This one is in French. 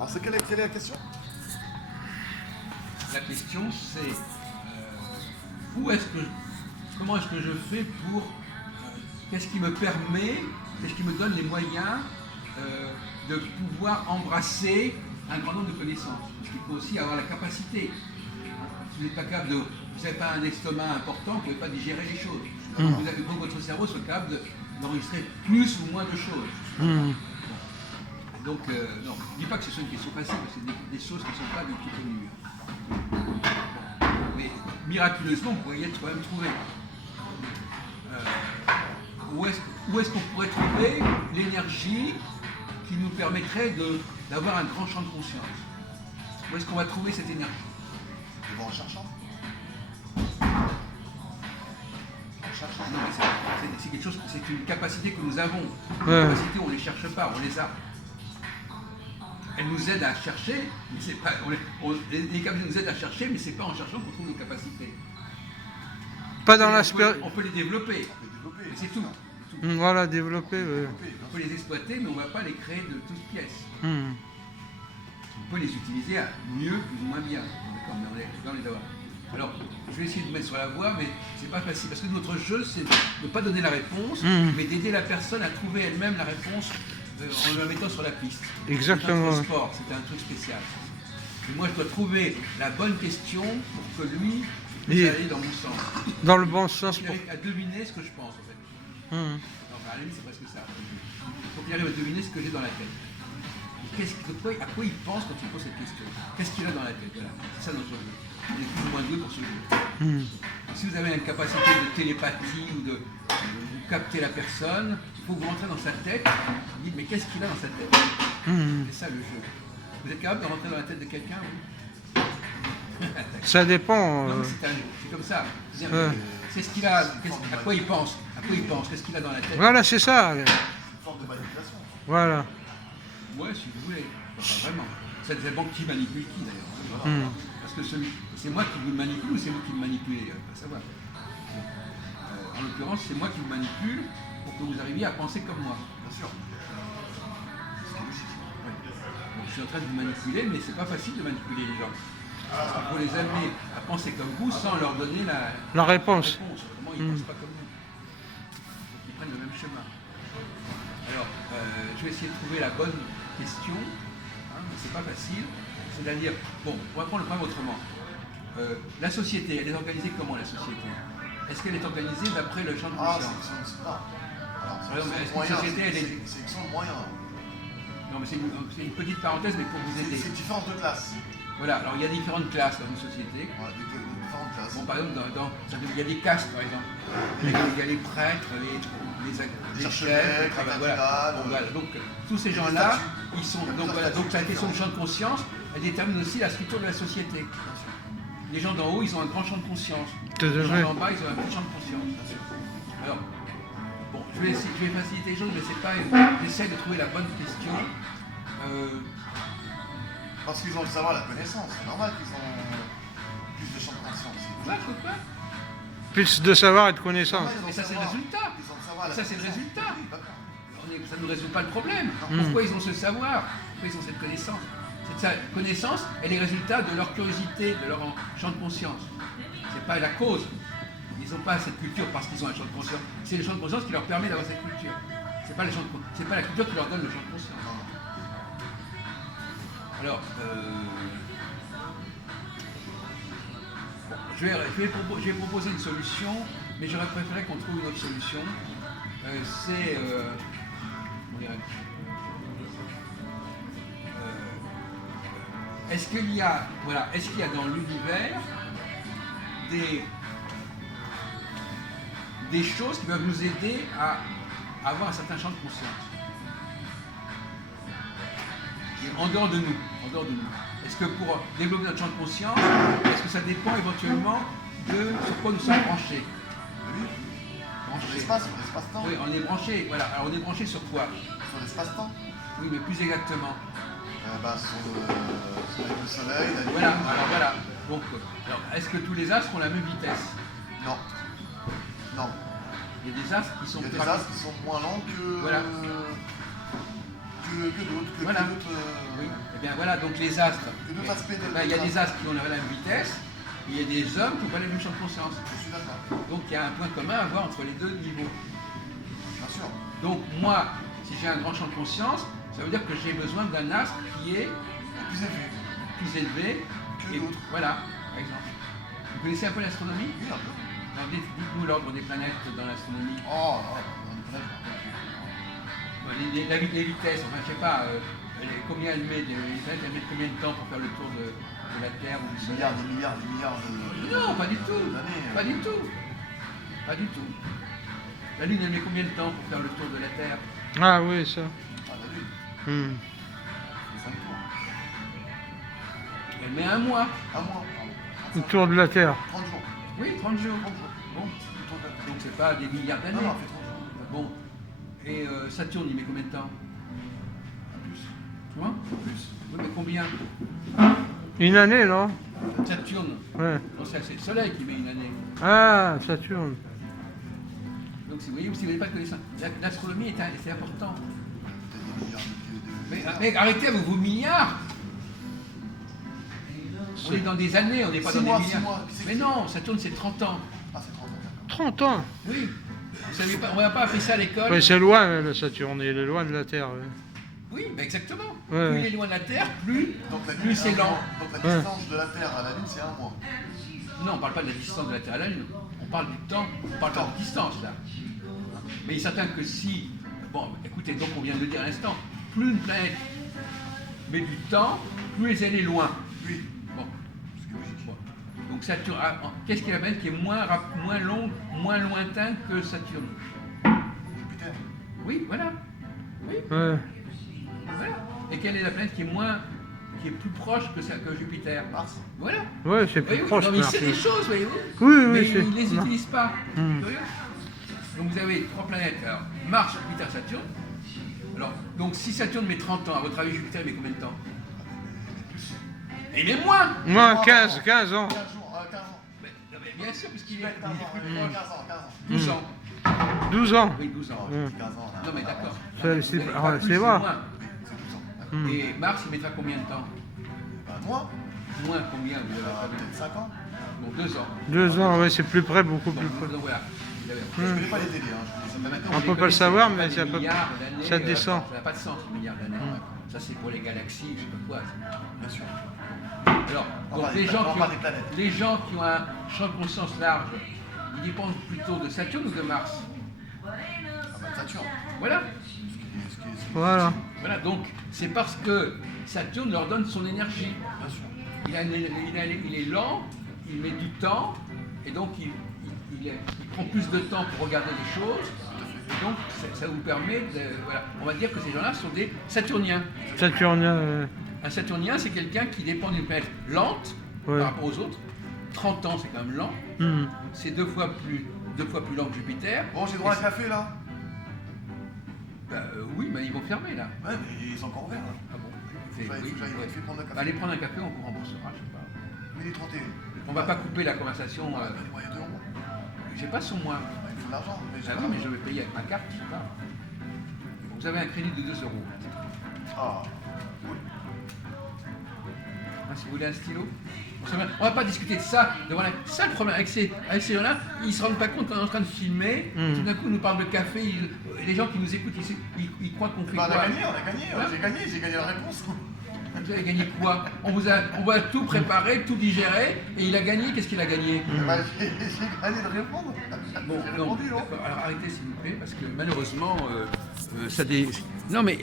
Alors, quelle est la question? La question, c'est comment est-ce que je fais pour... qu'est-ce qui me permet, qu'est-ce qui me donne les moyens de pouvoir embrasser un grand nombre de connaissances. Parce qu'il faut aussi avoir la capacité. Si vous n'êtes pas capable de... Vous n'avez pas un estomac important, vous ne pouvez pas digérer les choses. Il faut que votre cerveau soit capable d'enregistrer plus ou moins de choses. Donc, non, je ne dis pas que ce soit une question facile, parce que c'est des choses qui ne sont pas du tout connues. Mais miraculeusement, vous pourriez quand même trouver. Où est-ce qu'on pourrait trouver l'énergie qui nous permettrait d'avoir un grand champ de conscience? Où est-ce qu'on va trouver cette énergie? En cherchant. Non, c'est quelque chose, c'est une capacité que nous avons. Une capacité, on ne les cherche pas, on les a. Elle nous aide à chercher, mais c'est pas. Les capacités nous aident à chercher, mais c'est pas en cherchant qu'on trouve nos capacités. Pas dans l'aspect. On peut les développer. Mais c'est tout. Voilà, développer. On peut les exploiter, mais on ne va pas les créer de toutes pièces. On peut les utiliser mieux, plus ou moins bien. D'accord, mais on est dans les avoir. Alors, je vais essayer de mettre sur la voie, mais c'est pas facile. Parce que notre jeu, c'est de ne pas donner la réponse, mais d'aider la personne à trouver elle-même la réponse en la mettant sur la piste. Exactement. C'est un sport, c'est un truc spécial. Et moi, je dois trouver la bonne question pour que lui puisse aller dans mon sens. Dans le bon sens. Il arrive à deviner ce que je pense, en fait. Enfin, à la limite, c'est presque ça. Il faut qu'il arrive à deviner ce que j'ai dans la tête. À quoi il pense quand il pose cette question? Qu'est-ce qu'il a dans la tête? Voilà. C'est ça notre jeu. On est plus ou moins doué pour ce jeu. Si vous avez une capacité de télépathie ou de capter la personne, il faut que vous rentrez dans sa tête, vous dites mais qu'est-ce qu'il a dans sa tête? C'est ça le jeu. Vous êtes capable de rentrer dans la tête de quelqu'un? Ça dépend. Non, mais c'est comme ça. C'est ce qu'il a, à quoi il pense? À quoi il pense? Qu'est-ce qu'il a dans la tête? Voilà, c'est ça. Une forme de manipulation. Voilà. Ouais, si vous voulez. Enfin, vraiment. Ça dépend qui manipule qui d'ailleurs. Parce que c'est moi qui vous manipule ou c'est vous qui me manipulez? Pas savoir. En l'occurrence, c'est moi qui vous manipule pour que vous arriviez à penser comme moi. Bien sûr. C'est logique. Ouais. Donc, je suis en train de vous manipuler, mais c'est pas facile de manipuler les gens. Parce qu'il faut les amener à penser comme vous sans leur donner la réponse. Autrement, ils ne pensent pas comme vous. Donc, ils prennent le même chemin. Alors, je vais essayer de trouver la bonne question, mais c'est pas facile. C'est-à-dire, bon, on va prendre le problème autrement. La société, elle est organisée comment, la société? Est-ce qu'elle est organisée d'après le champ de conscience? C'est une question de moyens. Non, mais c'est une petite parenthèse, mais pour vous aider. C'est différentes classes. Voilà, alors il y a différentes classes dans une société. Ouais, différentes classes. Bon, par exemple, il y a des castes, par exemple. Il y a les prêtres, les chefs, voilà. Bon, voilà. Donc, tous ces gens-là, ils sont. Donc, voilà, donc la question du champ de conscience, elle détermine aussi la structure de la société. Les gens d'en haut, ils ont un grand champ de conscience. Les gens d'en bas, ils ont un petit champ de conscience. Alors, bon, je vais faciliter les choses, mais c'est pas. J'essaie de trouver la bonne question. Parce qu'ils ont le savoir, la connaissance. C'est normal qu'ils ont plus de champ de conscience. Quoi? Plus de savoir et de connaissance. Mais ça, c'est le résultat. Ils ont le savoir, Ça, c'est le résultat. Oui, d'accord. Ça ne nous résout pas le problème. Pourquoi ils ont ce savoir? Pourquoi ils ont cette connaissance? Cette connaissance est le résultat de leur curiosité, de leur champ de conscience. Ce n'est pas la cause. Ils n'ont pas cette culture parce qu'ils ont un champ de conscience. C'est le champ de conscience qui leur permet d'avoir cette culture. Ce n'est pas la culture qui leur donne le champ de conscience. Alors, je vais proposer une solution, mais j'aurais préféré qu'on trouve une autre solution. Est-ce qu'il y a dans l'univers des choses qui peuvent nous aider à avoir un certain champ de conscience? Et en dehors de nous. Est-ce que pour développer notre champ de conscience, est-ce que ça dépend éventuellement de sur quoi nous sommes branchés? L'espace-temps. Oui, on est branché. Voilà. Alors on est branché sur quoi? Sur l'espace-temps. Oui, mais plus exactement. Sur le soleil, la lune. Voilà. Donc, est-ce que tous les astres ont la même vitesse? Non. Il y a des astres qui sont moins lents que... Voilà. que d'autres, Voilà. que d'autres, Oui. Eh bien voilà, donc les astres. que d'autres aspects de Ben, il y a des astres qui ont la même vitesse, et il y a des hommes qui n'ont pas le même champ de conscience. Je suis d'accord, Donc il y a un point commun à voir entre les deux niveaux. bien sûr. Donc moi, si j'ai un grand champ de conscience, ça veut dire que j'ai besoin d'un astre qui est Plus élevé. plus élevé Que et d'autres. voilà, par exemple. Vous connaissez un peu l'astronomie? Oui, un peu. Alors, dites-nous l'ordre des planètes dans l'astronomie. Oh, non, on est Bon, les vitesses, enfin je sais pas, combien elle met, les planètes, elles mettent combien de temps pour faire le tour de la Terre ou du des Soleil? milliards de... Non, pas du tout. d'années. Pas du tout. Pas du tout. La Lune, elle met combien de temps pour faire le tour de la Terre? Ah oui, ça. Ah, la Lune, Hmm. c'est 5 tours. Elle met un mois. Un mois, Le pardon. tour de la Terre. 30 jours. Oui, 30 jours. 30 jours. Bon, Le tour de la Terre. donc c'est pas des milliards Non, d'années. non, elle fait 30 jours. Bon. Et Saturne, il met combien de temps? Un plus. Tu vois? Plus. Oui, mais combien? Une année, non? Saturne. Ouais. Bon, c'est le Soleil qui met une année. Ah, Saturne. Donc si vous voyez, si vous n'avez pas de connaissance, l'astronomie c'est important. Peut-être des milliards de... Mais arrêtez avec vos milliards. On est dans des années, on n'est pas Six dans mois, des 6 milliards. mois. Puis c'est Mais que- non, Saturne c'est 30 ans. Ah, c'est 30 ans, d'accord. 30 ans. Oui. Vous savez pas, on n'a pas appris ça à l'école. Ouais, c'est loin, le Saturne. Il est loin de la Terre. Ouais. Oui, mais exactement. Ouais. Plus il est loin de la Terre, plus Donc, Plus c'est lent. Donc la Ouais. distance de la Terre à la Lune, c'est un mois. non, on ne parle pas de la distance de la Terre à la Lune. On parle du temps, on parle pas de distance là. Mais il est certain que si, bon, écoutez, donc on vient de le dire à l'instant, plus une planète met du temps, plus elle est loin. Oui, Bon. c'est logique. Bon. Donc Saturne, qu'est-ce qu'il y a la planète qui est moins longue, moins lointain que Saturne? Jupiter. Oui, voilà. Oui, Ouais. voilà. Et quelle est la planète qui est plus proche que Jupiter? Mars. Voilà. Ouais, c'est plus Oui, proche. non, mais il Mars. sait des choses, voyez-vous. Oui, oui, Mais c'est- ils ne les non. utilisent pas. Hmm. Curieux. Donc vous avez 3 planètes, alors Mars, Jupiter, Saturne. Alors, donc si Saturne met 30 ans, à votre avis Jupiter il met combien de temps? Et il met moins. Moi, 15 ans. 15 jours, 15 ans. Mais, non, mais bien sûr, puisqu'il est, 15 ans, il est plus ouais, proche. 15 ans, 15 ans. 12 ans. 12 ans. Oui, 12 ans. Non, Ouais. 15 ans, là. Non mais d'accord. Ça, Non, c'est- mais vous avez ah, pas c'est plus, vrai. moins. Oui, c'est 12 ans. D'accord. Hmm. Et Mars il mettra combien de temps? Ben, moi, Moins combien vous avez pas vu? peut-être 5 ans. Bon, 2 ans. 2 ans, ouais, c'est plus près, beaucoup Bon, plus près. donc voilà. Vous avez- Je connais pas les télés, hein. Je connais ça Maintenant, On vous peut les pas le connaissez, savoir, c'est mais pas ça des peut- milliards d'années, ça descend. Ça n'a pas de sens, les milliards d'années. Ça, c'est pour les galaxies, je sais pas quoi. bien sûr. Alors, On donc parle les des- gens, on qui parle ont, des planètes. les gens qui ont un champ de conscience large, ils dépendent plutôt de Saturne ou de Mars? Ah, bah, Saturne. Voilà. Voilà. Voilà, donc c'est parce que Saturne leur donne son énergie. Bien sûr. Il est lent, il met du temps, et donc il prend plus de temps pour regarder les choses. Et donc ça vous permet de... Voilà. On va dire que ces gens-là sont des Saturniens. Saturnien, Un Saturnien, c'est quelqu'un qui dépend d'une planète lente Ouais. par rapport aux autres. 30 ans, c'est quand même lent. hmm. C'est deux fois plus lent que Jupiter. Bon, j'ai droit à Et un café là. oui, mais ils vont fermer là. Ouais, mais ils sont encore ouverts là. Ah bon, Faut que j'aille ouais. vite fait prendre un café. Allez prendre un café, on vous remboursera, je sais pas. Il est 31. On va pas couper la conversation. Ouais, mais les moyens de l'ombre. J'ai pas sur moi. Il faut de l'argent. Mais j'ai Ah pas oui, mais l'argent. je vais payer avec ma carte, je sais pas. Vous avez un crédit de 2 euros. Ah, oui. Hein, si vous voulez un stylo. On va pas discuter de ça. Ça le problème avec ces gens-là, ils se rendent pas compte qu'on est en train de filmer. Tout d'un coup, ils nous parlent de café. Les gens qui nous écoutent, ils croient qu'on fait Bah, on quoi? a gagné, on a gagné. Hein J'ai gagné la réponse. Vous avez gagné quoi? On va tout préparer, tout digérer, et il a gagné. Qu'est-ce qu'il a gagné? Bah, j'ai gagné de répondre. Bon, J'ai non, répondu, non d'accord. Alors arrêtez s'il vous plaît, parce que malheureusement, ça dé... Non mais